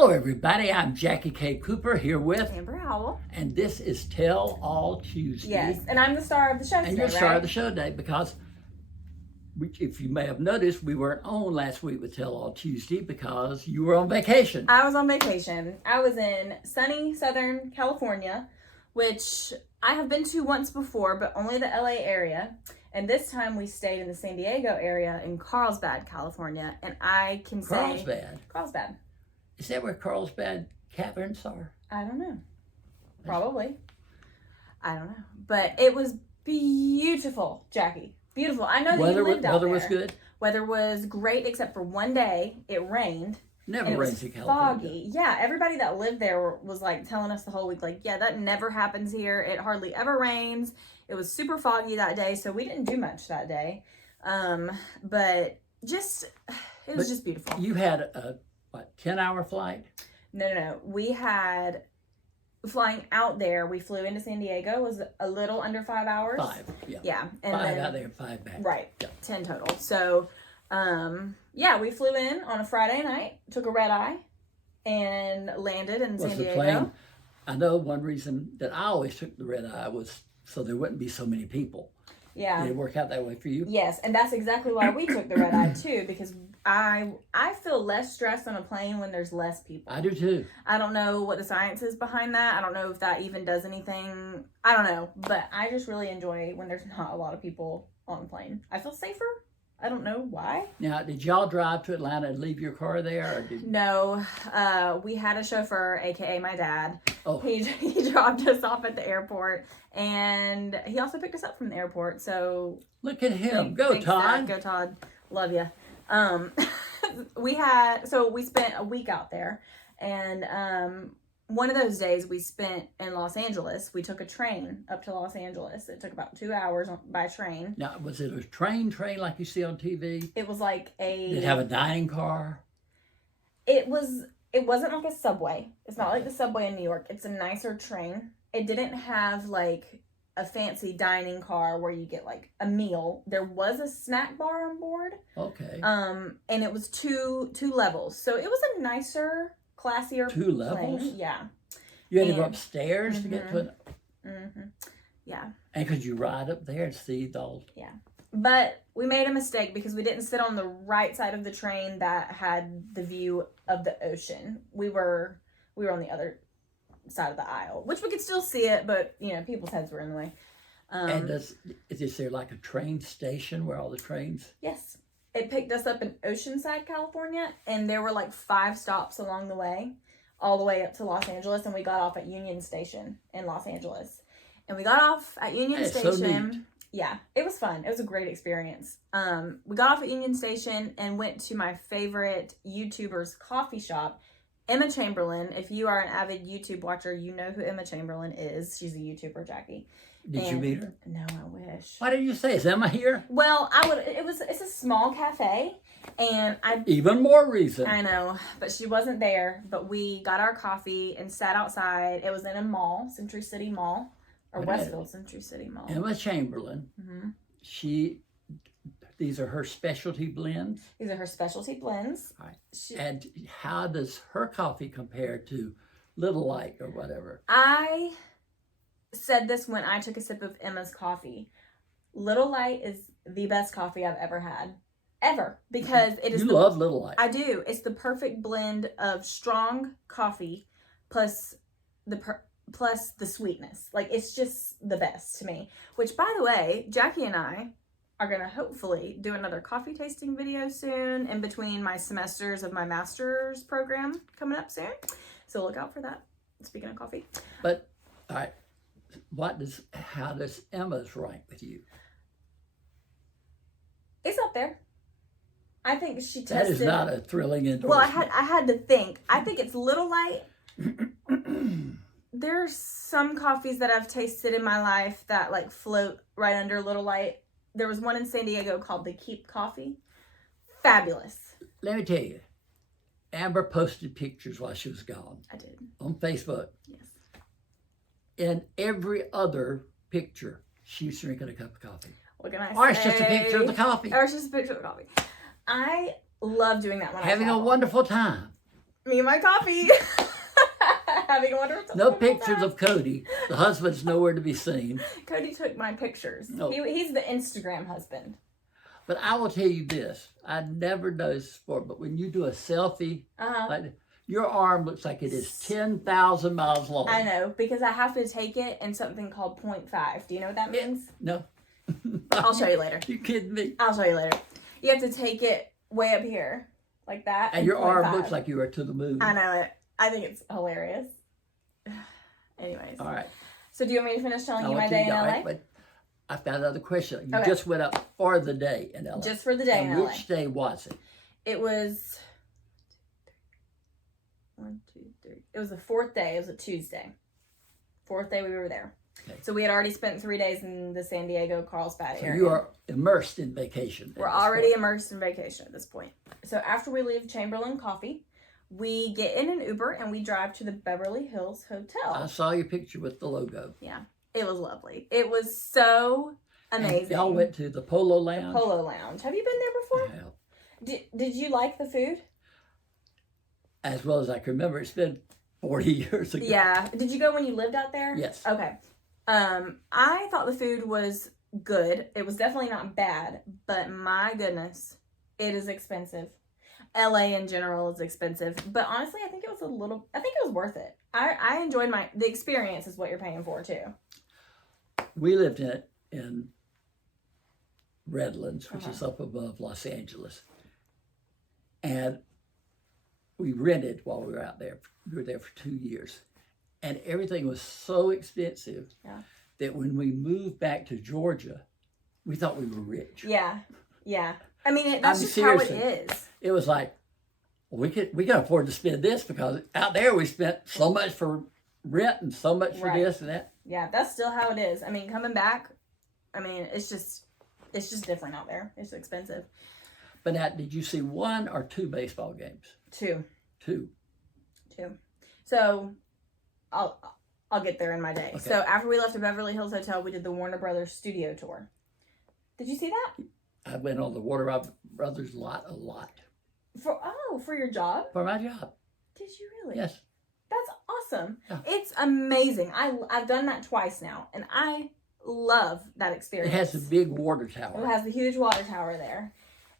Hello, everybody. I'm Jackie K. Cooper here with Amber Howell. And this is Tell All Tuesday. Yes, and I'm the star of the show today, And you're the star right? of the show today because, if you may have noticed, we weren't on last week with Tell All Tuesday because you were on vacation. I was on vacation. I was in sunny Southern California, which I have been to once before, but only the LA area. And this time we stayed in the San Diego area in Carlsbad, California. And I can say... Carlsbad. Is that where Carlsbad Caverns are? I don't know. Probably. I don't know. But it was beautiful, Jackie. Beautiful. I know that you lived out there. Weather was good? Weather was great except for one day. It rained. Never rains in California. Foggy. Yeah, everybody that lived there was like telling us the whole week, like, yeah, that never happens here. It hardly ever rains. It was super foggy that day, so we didn't do much that day. But it was just beautiful. You had a 10-hour flight? No. We had flying out there. We flew into San Diego. It was a little under 5 hours. 5, yeah. Yeah. And 5 then, out there, 5 back. Right. Yeah. 10 total. So, we flew in on a Friday night, took a red eye, and landed in San Diego. Plane, I know one reason that I always took the red eye was so there wouldn't be so many people. Yeah. Did it work out that way for you? Yes, and that's exactly why we took the red eye too, because I feel less stressed on a plane when there's less people. I do too. I don't know what the science is behind that. I don't know if that even does anything. I don't know, but I just really enjoy when there's not a lot of people on a plane. I feel safer. I don't know why. Now, did y'all drive to Atlanta and leave your car there? Or did... No, we had a chauffeur, aka my dad. Oh. He dropped us off at the airport, and he also picked us up from the airport. So look at him. Go, Todd. Go, Todd. Love you. We spent a week out there, and one of those days we spent in Los Angeles. We took a train up to Los Angeles. It took about 2 hours by train. Now, was it a train like you see on TV? It was like Did it have a dining car? It wasn't like a subway. It's not like the subway in New York. It's a nicer train. It didn't have like a fancy dining car where you get like a meal. There was a snack bar on board. Okay. And it was two levels. So it was a nicer, classier 2 levels? plane. Yeah. You had to go upstairs to get to it? Mm-hmm. Yeah. And could you ride up there and see the... Yeah. But we made a mistake because we didn't sit on the right side of the train that had the view of the ocean. We were on the other side of the aisle, which we could still see it, but people's heads were in the way. And is there like a train station where all the trains? Yes. It picked us up in Oceanside, California, and there were like 5 stops along the way, all the way up to Los Angeles, and we got off at Union Station in Los Angeles. And we got off at Union Station. So neat. Yeah, it was fun. It was a great experience. We got off at Union Station and went to my favorite YouTuber's coffee shop, Emma Chamberlain. If you are an avid YouTube watcher, you know who Emma Chamberlain is. She's a YouTuber, Jackie. Did you meet her? No, I wish. Why didn't you say, is Emma here? Well, it's a small cafe, and Even more reason. I know, but she wasn't there. But we got our coffee and sat outside. It was in a mall, Century City Mall. Or Westfield Century City Mall. Emma Chamberlain. Mm-hmm. These are her specialty blends? These are her specialty blends. All right. And how does her coffee compare to Little Light or whatever? I said this when I took a sip of Emma's coffee. Little Light is the best coffee I've ever had. Ever. Because it is... You love Little Light. I do. It's the perfect blend of strong coffee plus the sweetness. Like, it's just the best to me. Which, by the way, Jackie and I are going to hopefully do another coffee tasting video soon in between my semesters of my master's program coming up soon. So look out for that, speaking of coffee. But, all right, how does Emma's rank with you? It's up there. I think she tested... That is not a thrilling endorsement. Well, I had to think. I think it's Little Light. There's some coffees that I've tasted in my life that like float right under Little Light. There was one in San Diego called the Keep Coffee. Fabulous. Let me tell you, Amber posted pictures while she was gone. I did. On Facebook. Yes. In every other picture, she's drinking a cup of coffee. What can I say? Or it's just a picture of the coffee. Or it's just a picture of the coffee. I love doing that when Having I a travel. wonderful time. Me and my coffee. Having a wonderful time. No pictures of Cody. The husband's nowhere to be seen. Cody took my pictures. No. He's the Instagram husband. But I will tell you this. I never noticed before, but when you do a selfie, like, your arm looks like it is 10,000 miles long. I know, because I have to take it in something called 0.5. Do you know what that means? No. I'll show you later. You kidding me? I'll show you later. You have to take it way up here, like that. And your 0.5. arm looks like you were to the moon. I know it. I think it's hilarious. Anyways. All right. So do you want me to finish telling you my day in LA? Right, but I've got another question. You Okay. just went up for the day in LA. Just for the day and in LA. Which day was it? It was 1, 2, 3. It was the 4th day. It was a Tuesday. 4th day we were there. Okay. So we had already spent 3 days in the San Diego Carlsbad So area. you are immersed in vacation. We're already immersed in vacation at this point. So after we leave Chamberlain Coffee, we get in an Uber and we drive to the Beverly Hills Hotel. I saw your picture with the logo. Yeah, it was lovely. It was so amazing. And y'all went to the Polo Lounge. The Polo Lounge. Have you been there before? I have. Did you like the food? As well as I can remember, it's been 40 years ago. Yeah. Did you go when you lived out there? Yes. Okay. I thought the food was good. It was definitely not bad, but my goodness, it is expensive. LA in general is expensive, but honestly, I think it was worth it. I enjoyed the experience is what you're paying for too. We lived in Redlands, which is up above Los Angeles. And we rented while we were out there. We were there for 2 years. And everything was so expensive that when we moved back to Georgia, we thought we were rich. Yeah. Yeah. I mean, that's just how it is. It was like, we can afford to spend this because out there we spent so much for rent and so much for this and that. Yeah, that's still how it is. I mean, coming back, I mean, it's just different out there. It's expensive. But now, did you see 1 or 2 baseball games? 2. 2. So, I'll get there in my day. Okay. So after we left the Beverly Hills Hotel, we did the Warner Brothers studio tour. Did you see that? I went on the Warner Brothers lot a lot. For your job? For my job. Did you really? Yes. That's awesome. Yeah. It's amazing. I've done that twice now, and I love that experience. It has a big water tower. It has the huge water tower there.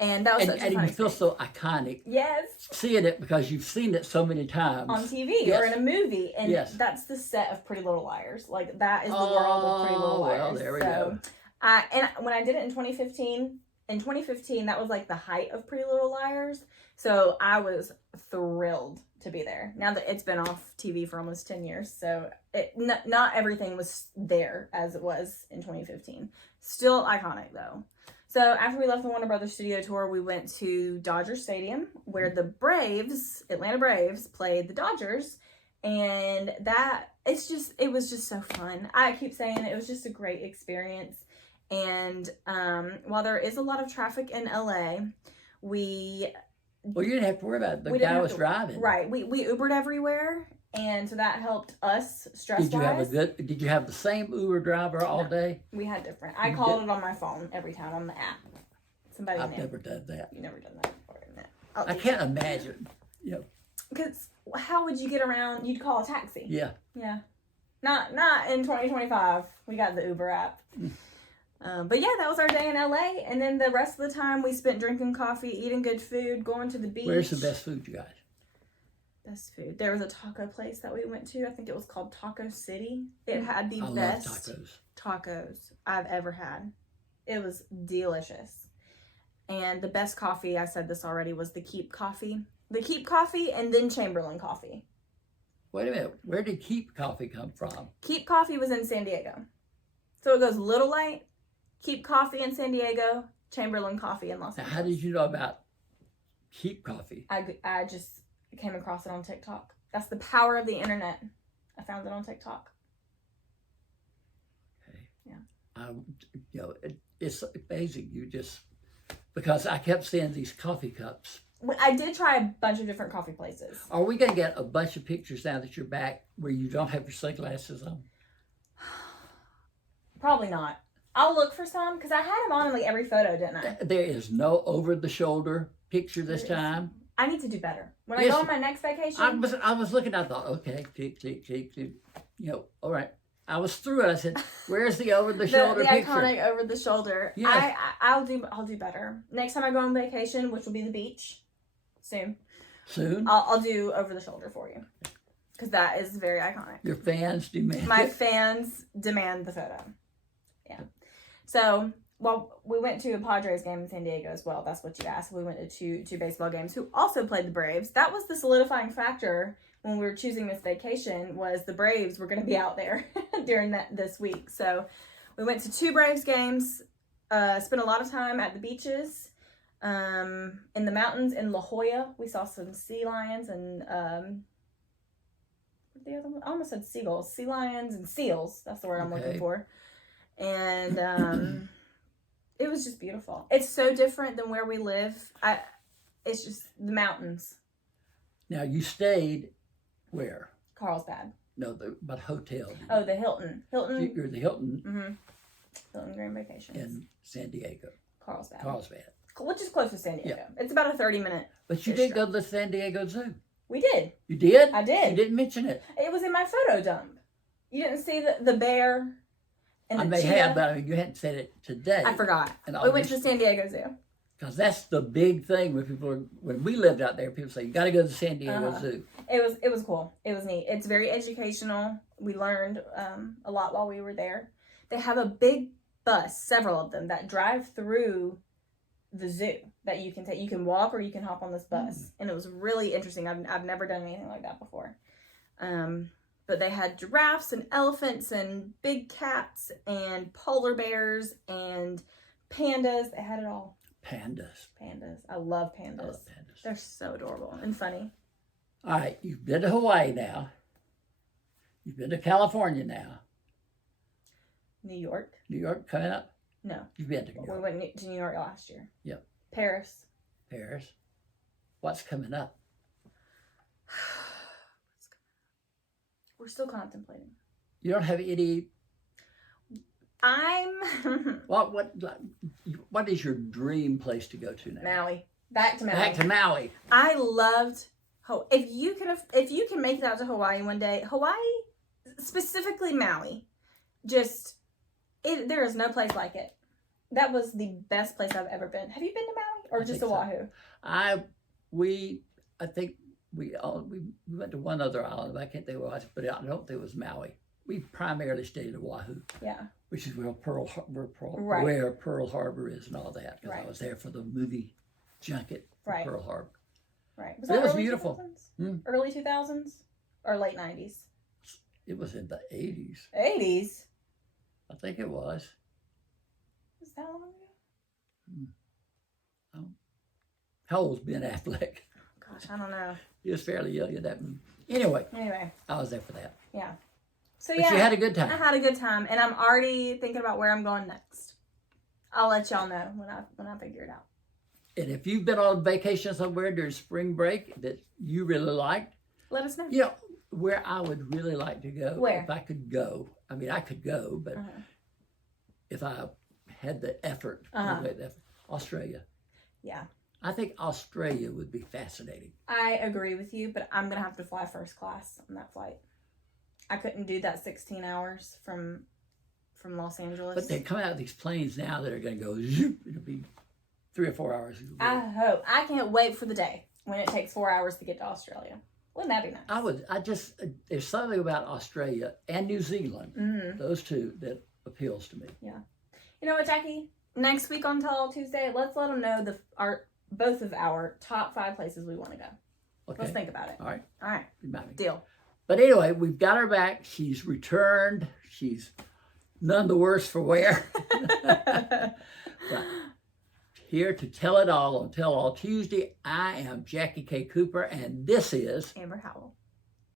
And that was such a fun And you feel experience. so iconic. Yes. Seeing it because you've seen it so many times. On TV Yes. or in a movie. And Yes. that's the set of Pretty Little Liars. Like, that is the world of Pretty Little Liars. Well, there we go. And when I did it in 2015, that was like the height of Pretty Little Liars. So I was thrilled to be there. Now that it's been off TV for almost 10 years. So not everything was there as it was in 2015. Still iconic though. So after we left the Warner Brothers studio tour, we went to Dodger Stadium where the Atlanta Braves played the Dodgers. And it was just so fun. I keep saying it was just a great experience. And while there is a lot of traffic in LA, you didn't have to worry about it. The guy was driving. Right. We Ubered everywhere, and so that helped us stress-wise. Did you have the same Uber driver all day? We had different. I called it on my phone every time on the app. I've never done that. You've never done that before, isn't it? I can't imagine. Because how would you get around? You'd call a taxi. Yeah. Yeah. Not in 2025. We got the Uber app. But yeah, that was our day in LA. And then the rest of the time we spent drinking coffee, eating good food, going to the beach. Where's the best food you got? Best food. There was a taco place that we went to. I think it was called Taco City. It had the best tacos I've ever had. It was delicious. And the best coffee, I said this already, was the Keep Coffee. The Keep Coffee and then Chamberlain Coffee. Wait a minute. Where did Keep Coffee come from? Keep Coffee was in San Diego. So it goes Little Light, Keep Coffee in San Diego, Chamberlain Coffee in Los Angeles. Now, how did you know about Keep Coffee? I just came across it on TikTok. That's the power of the internet. I found it on TikTok. Okay. Yeah. It's amazing. Because I kept seeing these coffee cups. I did try a bunch of different coffee places. Are we going to get a bunch of pictures now that you're back where you don't have your sunglasses on? Probably not. I'll look for some because I had them on in like every photo, didn't I? There is no over-the-shoulder picture this time. I need to do better. When I Yes. go on my next vacation, I was looking. I thought, okay, tick. All right. I was through it. I said, "Where's the over the shoulder the picture?" iconic over the shoulder. Yes. I'll do better next time I go on vacation, which will be the beach soon. Soon. I'll do over the shoulder for you because that is very iconic. Your fans demand. My it. fans demand the photo. Yeah. So, well, we went to a Padres game in San Diego as well. That's what you asked. We went to two baseball games who also played the Braves. That was the solidifying factor when we were choosing this vacation was the Braves were going to be out there during this week. So we went to two Braves games, spent a lot of time at the beaches, in the mountains in La Jolla. We saw some sea lions and the other one, I almost said seagulls, sea lions and seals. That's the word I'm looking for. And it was just beautiful. It's so different than where we live. It's just the mountains. Now you stayed where? Carlsbad. No, but hotel. Oh, the Hilton. You're the Hilton Mm-hmm. Hilton Grand Vacations. in San Diego. Carlsbad. Which is close to San Diego. Yeah. It's about a 30-minute. But you did go to the San Diego Zoo. We did. You did? I did. You didn't mention it. It was in my photo dump. You didn't see the bear and the I may cheetah? have, but I mean, you hadn't said it today. I forgot. We went to the San Diego Zoo. Because that's the big thing when we lived out there, people say, you got to go to the San Diego Zoo. It was cool. It was neat. It's very educational. We learned a lot while we were there. They have a big bus, several of them, that drive through the zoo that you can take. You can walk or you can hop on this bus. And it was really interesting. I've never done anything like that before. But they had giraffes and elephants and big cats and polar bears and pandas. They had it all. Pandas. I love pandas. I love pandas. They're so adorable and funny. All right, you've been to Hawaii now. You've been to California now. New York. New York coming up? No. You've been to New York. We went to New York last year. Yep. Paris. What's coming up? We're still contemplating. You don't have any... What is your dream place to go to now? Maui. Back to Maui. Back to Maui. I loved if you can make it out to Hawaii one day, Hawaii, specifically Maui, there is no place like it. That was the best place I've ever been. Have you been to Maui or just Oahu? I think we went to one other island. I can't think of what, but I don't think it was Maui. We primarily stayed in Oahu. Yeah. Which is where Pearl Harbor is and all that. Because I was there for the movie junket for Pearl Harbor. Right. It was beautiful. 2000s? Early 2000s or late 90s? It was in the 80s. 80s? I think it was. Was that long ago? How old's Ben Affleck? Gosh, I don't know. He was fairly young in that movie. Anyway. I was there for that. Yeah. So but you had a good time. I had a good time, and I'm already thinking about where I'm going next. I'll let y'all know when I figure it out. And if you've been on vacation somewhere during spring break that you really liked, let us know. You know, where I would really like to go. Where? If I could go. I mean, I could go, but if I had the effort, Australia. Yeah. I think Australia would be fascinating. I agree with you, but I'm going to have to fly first class on that flight. I couldn't do that 16 hours from Los Angeles. But they come out with these planes now that are going to go zoop. It'll be 3 or 4 hours. I hope. I can't wait for the day when it takes 4 hours to get to Australia. Wouldn't that be nice? There's something about Australia and New Zealand, those two, that appeals to me. Yeah. You know what, Jackie? Next week on Tell All Tuesday, let's let them know both of our top 5 places we want to go. Okay. Let's think about it. All right. Deal. But anyway, we've got her back. She's returned. She's none the worse for wear. But here to tell it all on Tell All Tuesday, I am Jackie K. Cooper, and this is Amber Howell.